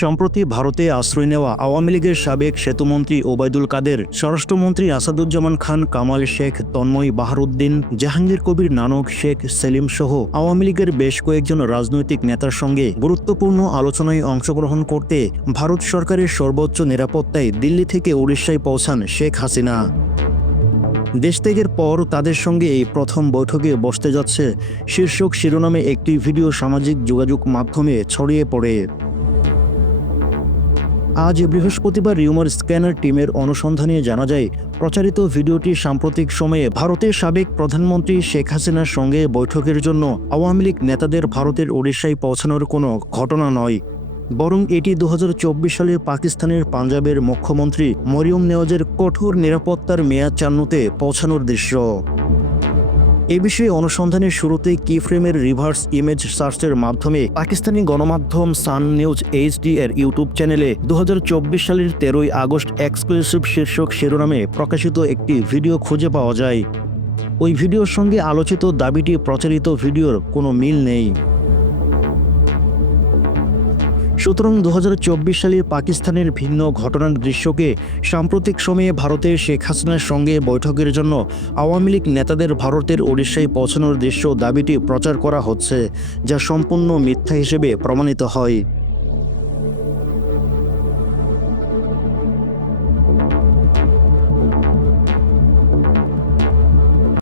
সম্প্রতি ভারতে আশ্রয় নেওয়া আওয়ামী লীগের সাবেক সেতুমন্ত্রী ওবায়দুল কাদের, স্বরাষ্ট্রমন্ত্রী আসাদুজ্জামান খান কামাল, শেখ তন্ময় বাহারউদ্দিন, জাহাঙ্গীর কবির নানক, শেখ সেলিম সহ আওয়ামী লীগের বেশ কয়েকজন রাজনৈতিক নেতার সঙ্গে গুরুত্বপূর্ণ আলোচনায় অংশগ্রহণ করতে ভারত সরকারের সর্বোচ্চ নিরাপত্তায় দিল্লি থেকে উড়িষ্যায় পৌঁছান শেখ হাসিনা। দেশত্যাগের পর তাদের সঙ্গে এই প্রথম বৈঠকে বসতে যাচ্ছে শীর্ষক শিরোনামে একটি ভিডিও সামাজিক যোগাযোগ মাধ্যমে ছড়িয়ে পড়ে। আজ বৃহস্পতিবার রিউমার স্ক্যানার টিমের অনুসন্ধানে জানা যায়, প্রচারিত ভিডিওটি সাম্প্রতিক সময়ে ভারতের সাবেক প্রধানমন্ত্রী শেখ হাসিনার সঙ্গে বৈঠকের জন্য আওয়ামী লীগ নেতাদের ভারতের ওড়িশায় পৌঁছানোর কোনো ঘটনা নয়, বরং এটি 2024 সালে পাকিস্তানের পাঞ্জাবের মুখ্যমন্ত্রী মরিয়ম নেওয়াজের কঠোর নিরাপত্তার মেয়াদ চান্নতে পৌঁছানোর দৃশ্য। এ বিষয়ে অনুসন্ধানের শুরুতে কিফ্রেমের রিভার্স ইমেজ সার্চের মাধ্যমে পাকিস্তানি গণমাধ্যম সান নিউজ এইচডি এর ইউটিউব চ্যানেলে 2024 সালের 13 আগস্ট এক্সক্লুসিভ শীর্ষক শিরোনামে প্রকাশিত একটি ভিডিও খুঁজে পাওয়া যায়। ওই ভিডিওর সঙ্গে আলোচিত দাবিটি প্রচারিত ভিডিওর কোনো মিল নেই। সুতরাং 2024 সালে পাকিস্তানের ভিন্ন ঘটনার দৃশ্যকে সাম্প্রতিক সময়ে ভারতের শেখ হাসিনার সঙ্গে বৈঠকের জন্য আওয়ামী লীগ নেতাদের ভারতের ওড়িশায় পৌঁছানোর দৃশ্য দাবিটি প্রচার করা হচ্ছে, যা সম্পূর্ণ মিথ্যা হিসেবে প্রমাণিত হয়।